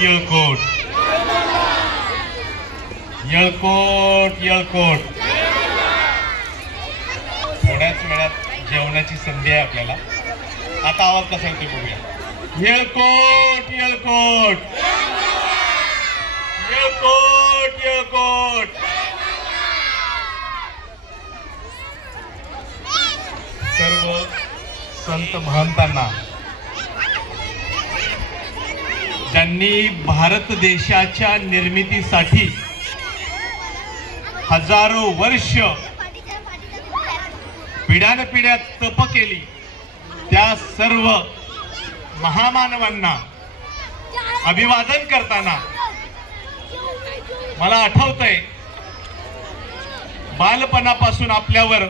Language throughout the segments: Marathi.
येळकोट येळकोट येळकोट येळकोट. थोड्याच वेळात जेवणाची संधी आहे आपल्याला. आता आवाज कसा येतो बघूया. येळकोट येळकोट येळकोट येळकोट. सर्व संत महंतांना ज्यांनी भारत देशाच्या निर्मितीसाठी हजारो वर्ष पिढ्यानपिढ्या तप केली, त्या सर्व महामानवांना अभिवादन करताना मला आठवतंय, बालपणापासून आपल्यावर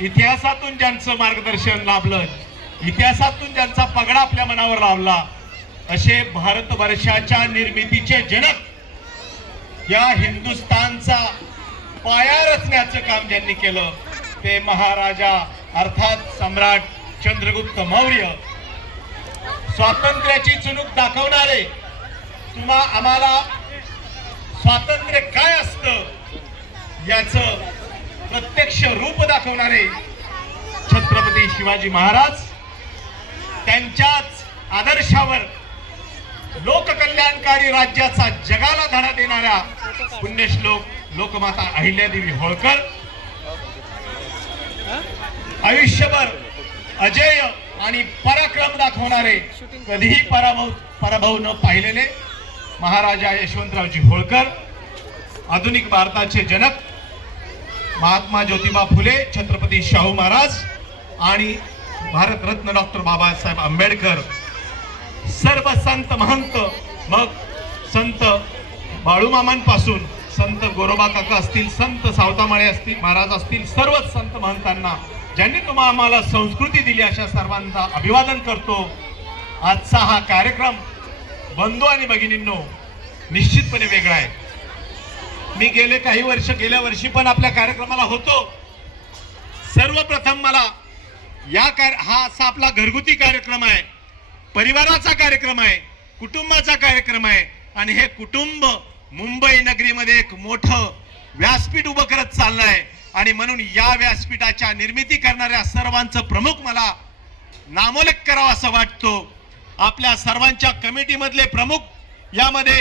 इतिहासातून ज्यांचं मार्गदर्शन लाभलं, इतिहासातून ज्यांचा पगडा आपल्या मनावर लावला, असे भारतवर्षाच्या निर्मितीचे जनक, या हिंदुस्थानचा पाया रचण्याचं काम ज्यांनी केलं ते महाराजा अर्थात सम्राट चंद्रगुप्त मौर्य. स्वातंत्र्याची चुणूक दाखवणारे, आम्हाला स्वातंत्र्य काय असतं याचं प्रत्यक्ष रूप दाखवणारे छत्रपती शिवाजी महाराज. त्यांच्याच आदर्शावर लोककल्याणकारी राज्याचा जगाला धडा देणाऱ्या पुण्यश्लोक लोकमाता अहिल्यादेवी होळकर, आयुष्यभर अजेय आणि पराक्रम दाखवणारे, कधीही पराभव न पाहिलेले महाराजा यशवंतरावजी होळकर, आधुनिक भारताचे जनक महात्मा ज्योतिबा फुले, छत्रपती शाहू महाराज आणि भारतरत्न डॉक्टर बाबासाहेब आंबेडकर, सर्व संत महंत, मग संत बाळूमामांपासून संत गोरोबा काका असतील, संत सावतामाळे असतील, महाराज असतील, सर्वच संत महंतांना ज्यांनी आम्हाला संस्कृती दिली, अशा सर्वांचा अभिवादन करतो. आजचा हा कार्यक्रम बंधू आणि भगिनींनो निश्चितपणे वेगळा आहे. मी गेल्या वर्षी पण आपल्या कार्यक्रमाला होतो. सर्वप्रथम मला हा असा आपला घरगुती कार्यक्रम आहे, परिवाराचा कार्यक्रम आहे, कुटुंबाचा कार्यक्रम आहे आणि हे कुटुंब मुंबई नगरीमध्ये एक मोठं व्यासपीठ उभं करत चाललंय आणि म्हणून या व्यासपीठाच्या निर्मिती करणाऱ्या सर्वांचं प्रमुख मला नामोल्लेख करावा असं वाटतो. आपल्या सर्वांच्या कमिटीमधले प्रमुख यामध्ये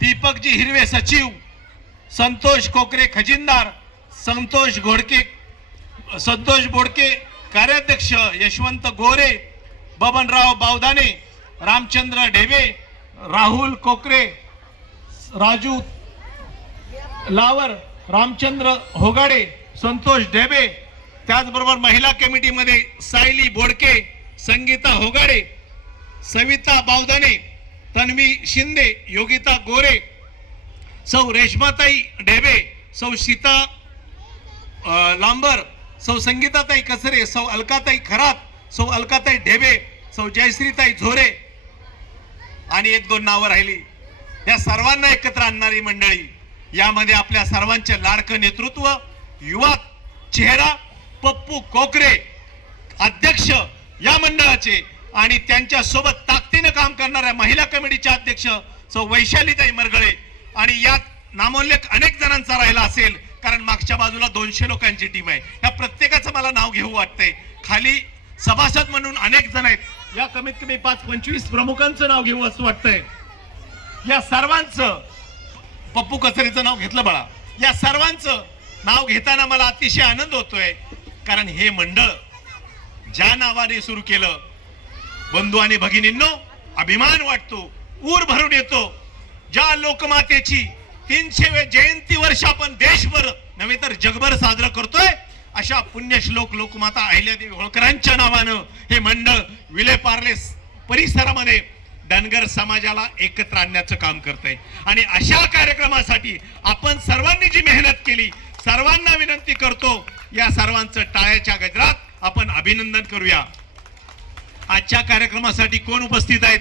दीपकजी हिरवे सचिव, संतोष कोकरे खजिनदार, संतोष बोडके कार्याध्यक्ष, यशवंत गोरे, बबनराव बावदाने, रामचंद्र ढेबे, राहुल कोकरे, राजू लावर, रामचंद्र होगाडे, संतोष ढेबे, त्याचबरोबर महिला कमिटीमध्ये सायली बोडके, संगीता होगाडे, सविता बावदाने, तन्वी शिंदे, योगिता गोरे, सौ रेशमाताई ढेबे, सौ सीता लांबर, सौ संगीताताई कसरे, सौ अलकाताई खरात, सौ अलकाताई ढेबे, सौ जयश्रीताई झोरे आणि एक दोन नावं राहिली. या सर्वांना एकत्र आणणारी मंडळी, यामध्ये आपल्या सर्वांचे लाडकं नेतृत्व, युवा चेहरा पप्पू कोकरे अध्यक्ष या मंडळाचे आणि त्यांच्या सोबत ताकदीने काम करणाऱ्या महिला कमिटीचे अध्यक्ष सौ वैशालीताई मरगळे आणि यात नामोल्लेख अनेक जणांचा राहिला असेल, कारण मागच्या बाजूला 200 लोकांची टीम आहे. या प्रत्येकाचं मला नाव घेऊ वाटतंय. खाली सभासद म्हणून अनेक जण आहेत. या कमीत कमी 5-25 प्रमुखांचं नाव घेऊ असं वाटतंय. या सर्वांचं, पप्पू कचरेचं नाव घेतलं बाळा, या सर्वांचं नाव घेताना मला अतिशय आनंद होतोय, कारण हे मंडळ ज्या नावाने सुरू केलं, बंधू आणि भगिनींनो अभिमान वाटतो, ऊर भरून येतो. ज्या लोकमातेची 300वे जयंती वर्ष आपण देशभर नव्हे तर जगभर साजरं करतोय, अशा पुण्यश्लोक लोकमाता अहिल्यादेवी होळकरांच्या नावानं हे मंडळ विलेपार्ले परिसरामध्ये धनगर समाजाला एकत्र आणण्याचं काम करतंय. आणि अशा कार्यक्रमासाठी आपण सर्वांनी जी मेहनत केली, सर्वांना विनंती करतो, या सर्वांचं टाळ्याच्या गजरात आपण अभिनंदन करूया. आजच्या कार्यक्रमासाठी कोण उपस्थित आहेत?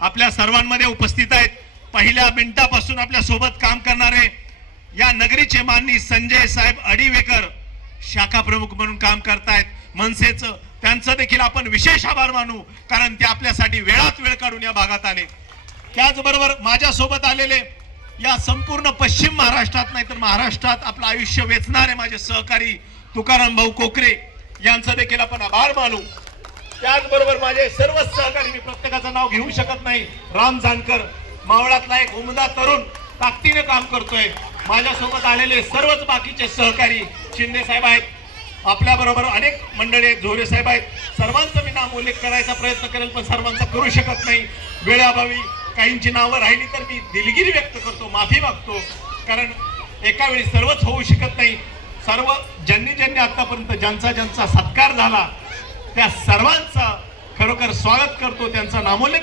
आपल्या सर्वांमध्ये उपस्थित आहेत पहिल्या मिनिटापासून आपल्या सोबत काम करणारे या नगरीचे माननीय संजय साहेब अडिवेकर, शाखा प्रमुख म्हणून काम करतायत मनसेचं. त्यांचं देखील आपण विशेष आभार मानू, कारण ते आपल्यासाठी वेळात वेळ काढून या भागात आले. त्याचबरोबर माझ्यासोबत आलेले या संपूर्ण पश्चिम महाराष्ट्रात नाही तर महाराष्ट्रात आपलं आयुष्य वेचणारे माझे सहकारी तुकाराम भाऊ कोकरे यांचं देखील आपण आभार मानू. त्याचबरोबर माझे सर्व सहकारी, मी प्रत्येकाचं नाव घेऊ शकत नाही, राम जानकर मावळातला एक उमदा तरुण ताकदीने काम करतोय. माझ्यासोबत आलेले सर्वच बाकीचे सहकारी, शिंदे साहेब आहेत, आपल्या बरोबर अनेक मंडळी आहेत, झोरे साहेब आहेत, सर्वांचा मी नाम उल्लेख करायचा प्रयत्न करेल पण सर्वांचा करू शकत नाही. वेळाभावी काहींची नावं राहिली तर मी दिलगिरी व्यक्त करतो, माफी मागतो, कारण एका वेळी सर्वच होऊ शकत नाही. सर्व ज्यांनी आतापर्यंत ज्यांचा सत्कार झाला त्या सर्वांचा खरोखर स्वागत करतो, त्यांचा नामोल्लेख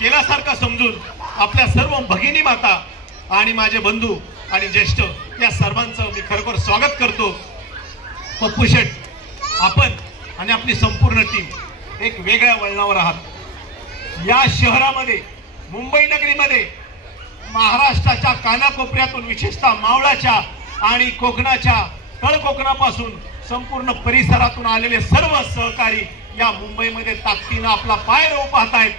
केल्यासारखा समजून आपल्या सर्व भगिनी माता आणि माझे बंधू आणि ज्येष्ठ या सर्वांचं मी खरोखर स्वागत करतो. पप्पू शेठ, आपण आणि आपली संपूर्ण टीम एक वेगळ्या वळणावर आहात. या शहरामध्ये, मुंबई नगरीमध्ये, महाराष्ट्राच्या कानाकोपऱ्यातून, विशेषतः मावळाच्या आणि कोकणाच्या तळकोकणापासून संपूर्ण परिसरातून आलेले सर्व सहकारी या मुंबईमध्ये ताकदीनं आपला पाय रोव पाहतायत.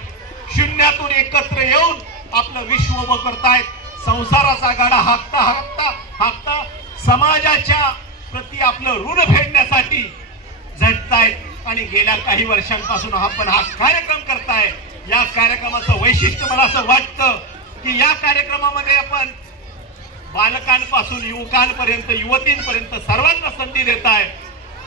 शून्यातून एकत्र येऊन आपलं विश्व उभं करतायत. संसाराचा गाडा हाकता समाजाच्या प्रति आपलं ऋण फेडण्यासाठी झटतायत आणि गेल्या काही वर्षांपासून आपण हा कार्यक्रम करताय. या कार्यक्रमाचं वैशिष्ट्य मला असं वाटतं की या कार्यक्रमामध्ये आपण बालकांपासून युवकांपर्यंत, युवतींपर्यंत सर्वांना संधी देत आहे.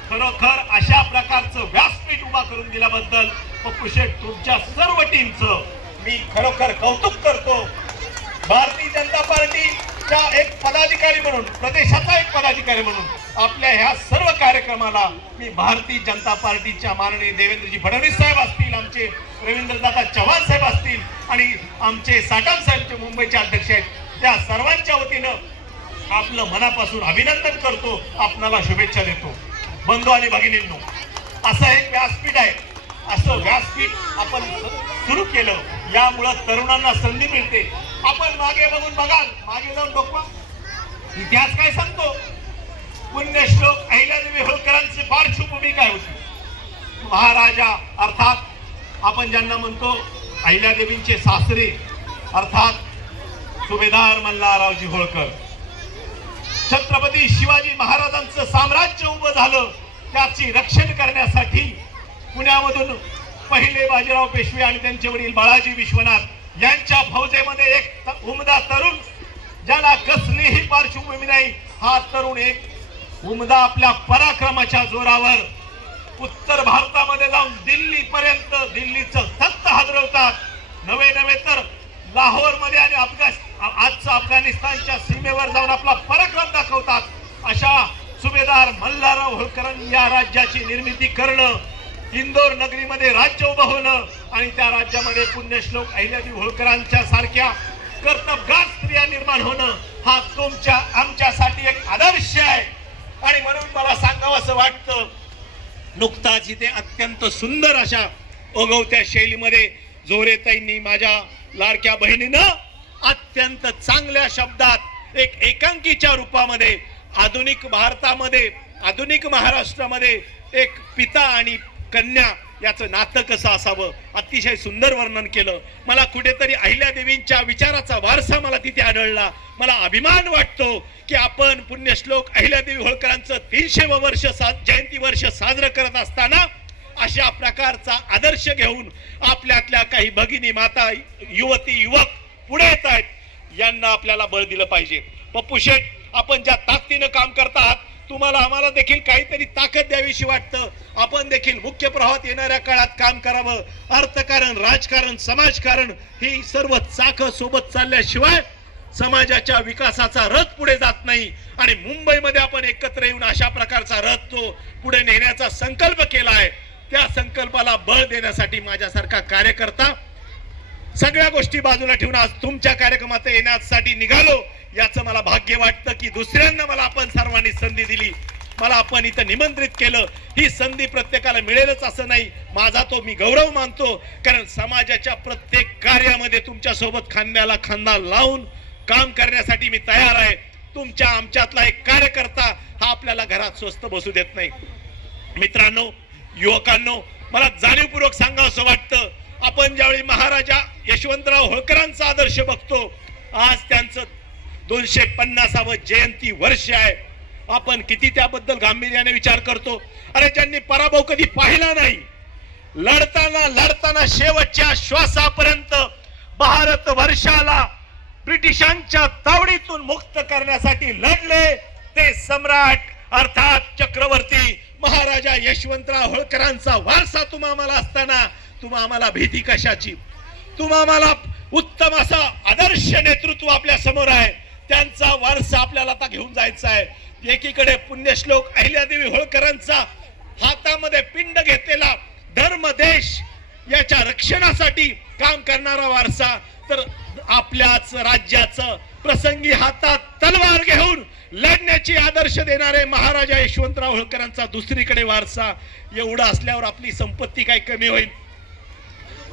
खरोखर अशा प्रकारचं व्यासपीठ उभा करून दिल्याबद्दल पप्पू शेठ, तुमच्या सर्व टीमचं मी खरोखर कौतुक करतो. भारतीय जनता पार्टीच्या एक पदाधिकारी म्हणून, प्रदेशाचा एक पदाधिकारी म्हणून आपल्या ह्या सर्व कार्यक्रमाला मी भारतीय जनता पार्टीच्या माननीय देवेंद्रजी फडणवीस साहेब असतील, आमचे रवींद्रदादा चव्हाण साहेब असतील आणि आमचे साटम साहेबचे मुंबईचे अध्यक्ष आहेत, त्या सर्वांच्या वतीनं आपलं मनापासून अभिनंदन करतो, आपणाला शुभेच्छा देतो. बंधू आणि भगिनींनो, असं एक व्यासपीठ आहे, असं व्यासपीठ आपण सुरू केलं, यामुळं तरुणांना संधी मिळते. आपण मागे बघून बघाल, मागे जाऊन डोकवा, इतिहास काय सांगतो, पुण्यश्लोक अहिल्यादेवी होळकरांची पार्श्वभूमी काय होती. महाराजा अर्थात आपण ज्यांना म्हणतो अहिल्यादेवींचे सासरे अर्थात सुभेदार मल्हाररावजी होळकर, छत्रपती शिवाजी महाराजांचं साम्राज्य उभं झालं त्याची रक्षण करण्यासाठी पुण्यामधून पहिले बाजीराव पेशवे आणि त्यांचे वडील बाळाजी विश्वनाथ यांच्या फौजेमध्ये एक उमदा तरुण, ज्याला कसलीही पार्श्वभूमी नाही, हा तरुण एक उमदा आपल्या पराक्रमाच्या जोरावर उत्तर भारतामध्ये जाऊन दिल्लीपर्यंत दिल्लीचं तख्त हादरवतात. नवे तर लाहोर मध्ये आणि आजच्या अफगाणिस्तानच्या सीमेवर जाऊन आपला पराक्रम दाखवतात. अशा सुभेदार मल्हारराव होळकरांनी या राज्याची निर्मिती करणं, इंदोर नगरीमध्ये राज्य उभं होणं आणि त्या राज्यामध्ये पुण्यश्लोक अहिल्यादेवी होळकरांच्या सारख्या कर्तबगार स्त्रिया निर्माण होणं, हा तुमच्या आमच्यासाठी एक आदर्श आहे. आणि म्हणून मला सांगावं असं वाटतं, नुकताच इथे अत्यंत सुंदर अशा ओघवत्या शैलीमध्ये जोरेताईंनी, माझ्या लाडक्या बहिणीनं अत्यंत चांगल्या शब्दात एक एकांकीच्या रूपामध्ये आधुनिक भारतामध्ये, आधुनिक महाराष्ट्रामध्ये एक पिता आणि कन्या याचं नातं कसं असावं अतिशय सुंदर वर्णन केलं. मला कुठेतरी अहिल्यादेवींच्या विचाराचा वारसा मला तिथे आढळला. मला अभिमान वाटतो की आपण पुण्यश्लोक अहिल्यादेवी होळकरांचं 300 वर्ष जयंती वर्ष साजरं करत असताना अशा प्रकारचा आदर्श घेऊन आपल्यातल्या काही भगिनी माता, युवती, युवक पुढे येत आहेत, यांना आपल्याला बळ दिलं पाहिजे. पप्पू शेठ, आपण ज्या ताकदीनं काम करत आहात, तुम्हाला आम्हाला देखील काहीतरी ताकद द्यावीशी वाटतं. आपण देखील मुख्य प्रवाहात येणाऱ्या काळात काम करावं. अर्थकारण, राजकारण, समाजकारण ही सर्व चाकं सोबत चालल्याशिवाय समाजाच्या विकासाचा रथ पुढे जात नाही. आणि मुंबईमध्ये आपण एकत्र येऊन अशा प्रकारचा रथ तो पुढे नेण्याचा संकल्प केला आहे. त्या संकल्पाला बळ देण्यासाठी माझ्यासारखा कार्यकर्ता सगळ्या गोष्टी बाजूला ठेवून आज तुमच्या कार्यक्रमात येण्यासाठी निघालो. याचं मला भाग्य वाटतं की दुसऱ्यांना मला आपण सर्वांनी संधी दिली, मला आपण इथं निमंत्रित केलं. ही संधी प्रत्येकाला मिळेलच असं नाही, माझा तो मी गौरव मानतो. कारण समाजाच्या प्रत्येक कार्यामध्ये तुमच्या सोबत खांद्याला खांदा लावून काम करण्यासाठी मी तयार आहे. तुमच्या आमच्यातला एक कार्यकर्ता हा आपल्याला घरात स्वस्त बसू देत नाही. मित्रांनो, युवकांनो, मला जाणीवपूर्वक सांगावं असं वाटतं, आपण ज्यावेळी महाराजा यशवंतराव होळकरांचा आदर्श बघतो, आज त्यांचं 250वे जयंती वर्ष आहे, आपण किती त्याबद्दल गांभीर्याने विचार करतो. अरे ज्यांनी पराभव कधी पाहिला नाही, लढताना शेवटच्या श्वासापर्यंत भारत वर्षाला ब्रिटिशांच्या तावडीतून मुक्त करण्यासाठी लढले ते सम्राट अर्थात चक्रवर्ती महाराजा यशवंतराव होळकरांचा वारसा तुम्हा आम्हाला असताना तुम्हा आम्हाला भीती कशाची? तुम्हा आम्हाला उत्तम असा आदर्श नेतृत्व आपल्या समोर आहे, त्यांचा वारसा आपल्याला आता घेऊन जायचा आहे. एकीकडे पुण्यश्लोक अहिल्यादेवी होळकरांचा हातामध्ये पिंड घेतलेला धर्म देश याच्या रक्षणासाठी काम करणारा वारसा, तर आपल्याच राज्याचं प्रसंगी हातात तलवार घेऊन लढण्याची आदर्श देणारे महाराजा यशवंतराव होळकरांचा दुसरीकडे वारसा. एवढं असल्यावर आपली संपत्ती काय कमी होईल?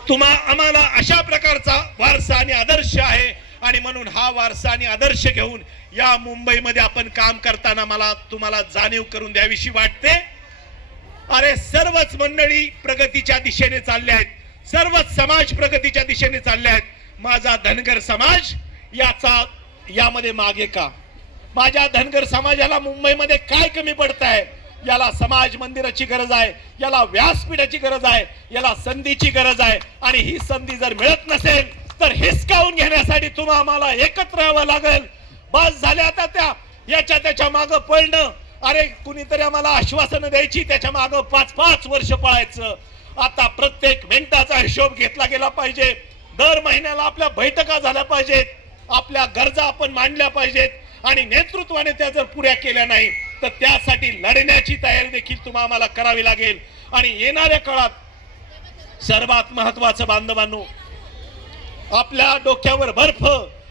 तुम्हा आम्हाला अशा प्रकारचा वारसा आणि आदर्श आहे, आणि म्हणून हा वारसा आणि आदर्श घेऊन या मुंबईमध्ये आपण काम करताना मला तुम्हाला जाणीव करून द्यावीशी वाटते. अरे सर्वच मंडळी प्रगतीच्या दिशेने चालले आहेत, सर्वच समाज प्रगतीच्या दिशेने चालले आहेत. माझा धनगर समाज यामध्ये मागे का? माझ्या धनगर समाजाला मुंबईमध्ये काय कमी पडत आहे? याला समाज मंदिराची गरज आहे, याला व्यासपीठाची गरज आहे, याला संधीची गरज आहे. आणि ही संधी जर मिळत नसेल तर हिसकावून घेण्यासाठी तुम्हा आम्हाला एकत्र यावं लागेल. बस झाले आता त्याच्या मागं पळणं. अरे कुणीतरी आम्हाला आश्वासनं द्यायची, त्याच्या मागं 5-5 वर्ष पळायचं. आता प्रत्येक मिनिटाचा हिशोब घेतला गेला पाहिजे. दर महिन्याला आपल्या बैठका झाल्या पाहिजेत, आपल्या गरजा आपण मांडल्या पाहिजेत, आणि नेतृत्वाने त्या जर पुऱ्या केल्या नाही तर त्यासाठी लढण्याची तयारी देखील तुम्हाला आम्हाला करावी लागेल. आणि येणाऱ्या काळात सर्वात महत्वाचं बांधवांनो, आपल्या डोक्यावर बर्फ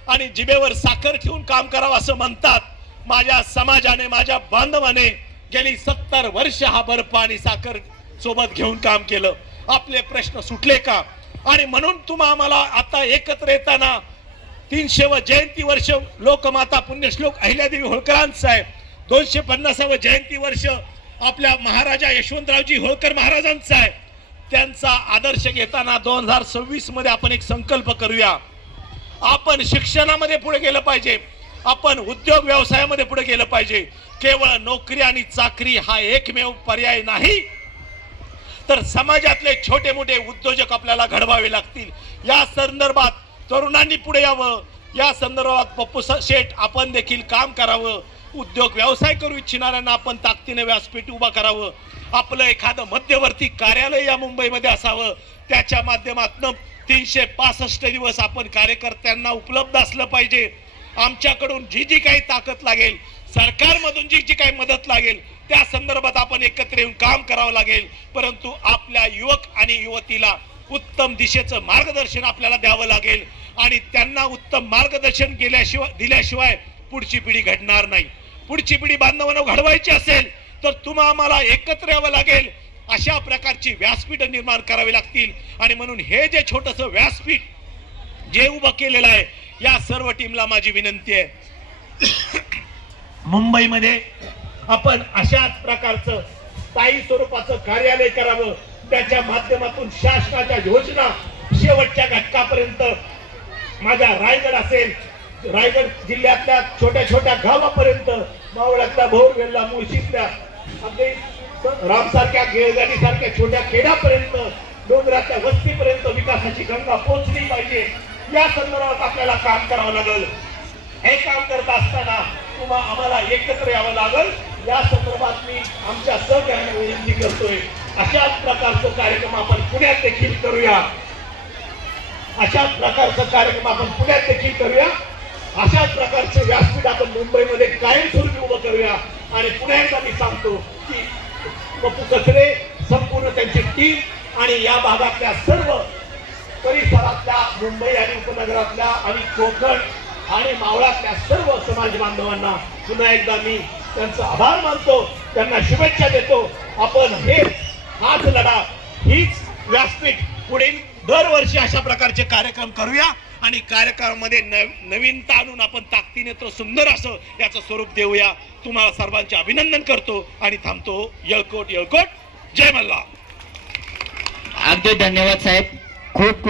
आणि जिभेवर साखर ठेवून काम करावं असं म्हणतात. माझ्या समाजाने, माझ्या बांधवाने गेली 70 वर्ष हा बर्फ आणि साखर सोबत घेऊन काम केलं. आपले प्रश्न सुटले का? आणि म्हणून तुम्हा आम्हाला आता एकत्र येताना 300व जयंती वर्ष लोकमाता पुण्यश्लोक अहिल्यादेवी होळकरांचं आहे, 250व जयंती वर्ष आपल्या महाराजा यशवंतरावजी होळकर महाराजांचा आहे. त्यांचा आदर्श घेताना 2026 मध्ये आपण एक संकल्प करूया. आपण शिक्षणामध्ये पुढे गेलं पाहिजे, आपण उद्योग व्यवसायामध्ये पुढे गेलं पाहिजे. केवळ नोकरी आणि चाकरी हा एकमेव पर्याय नाही, तर समाजातले छोटे मोठे उद्योजक आपल्याला घडवावे लागतील. या संदर्भात तरुणांनी पुढे यावं, या संदर्भात पप्पू शेठ आपण देखील काम करावं. उद्योग व्यवसाय करू इच्छिणाऱ्यांना आपण ताकदीने व्यासपीठ उभा करावं. आपलं एखादं मध्यवर्ती कार्यालय या मुंबईमध्ये असावं, त्याच्या माध्यमातून 365 दिवस आपण कार्यकर्त्यांना उपलब्ध असलं पाहिजे. आमच्याकडून जी काही ताकद लागेल, सरकारमधून जी काही मदत लागेल, त्या संदर्भात आपण एकत्र येऊन काम करावं लागेल. परंतु आपल्या युवक आणि युवतीला उत्तम दिशेचं मार्गदर्शन आपल्याला द्यावं लागेल, आणि त्यांना उत्तम मार्गदर्शन दिल्याशिवाय पुढची पिढी घडणार नाही. पुढची पिढी बांधवांनो घडवायची असेल तर तुम्हा आम्हाला एकत्र यावं लागेल. अशा प्रकारची व्यासपीठ निर्माण करावी लागतील. आणि म्हणून हे जे छोटंसं व्यासपीठ जे उभं केलेलं आहे, या सर्व टीमला माझी विनंती आहे, मुंबईमध्ये आपण अशाच प्रकारचं स्थायी स्वरूपाचं कार्यालय करावं. त्याच्या माध्यमातून शासनाच्या योजना शेवटच्या घटकापर्यंत, माझ्या रायगड असेल, रायगड जिल्ह्यातल्या छोट्या छोट्या गावापर्यंत, मावळातल्या भोरवेलला, मुळशीतल्या अगदी रामसारख्या गेळगाडी सारख्या छोट्या खेड्यापर्यंत, डोंगराच्या वस्तीपर्यंत विकासाची गंगा पोहोचली पाहिजे. या संदर्भात आपल्याला काम करावं लागेल. हे काम करत असताना तुम्हाला आम्हाला एकत्र यावं लागेल. या संदर्भात मी आमच्या सहकार्याने विनंती करतोय, अशाच प्रकारचा कार्यक्रम आपण पुण्यात देखील करूया. अशाच प्रकारचा कार्यक्रम आपण पुण्यात देखील करूया. अशाच प्रकारचे व्यासपीठ आपण मुंबईमध्ये कायमस्वरूपी उभं करूया. आणि पुन्हा एकदा मी सांगतो की पप्पू कचरे, संपूर्ण त्यांची टीम आणि या भागातल्या सर्व परिसरातल्या, मुंबई आणि उपनगरातल्या आणि कोकण आणि मावळातल्या सर्व समाज बांधवांना पुन्हा एकदा मी त्यांचा आभार मानतो, त्यांना शुभेच्छा देतो. आपण हाच लढा, हीच व्यासपीठ पुढील दरवर्षी अशा प्रकारचे कार्यक्रम करूया. आणि कार्यक्रमामध्ये नवीनता आणून आपण ताकदीने तो सुंदर असं याचं स्वरूप देऊया. तुम्हाला सर्वांचे अभिनंदन करतो आणि थांबतो. येळकोट येळकोट, जय मल्हार. अगदी धन्यवाद साहेब. खूप खूप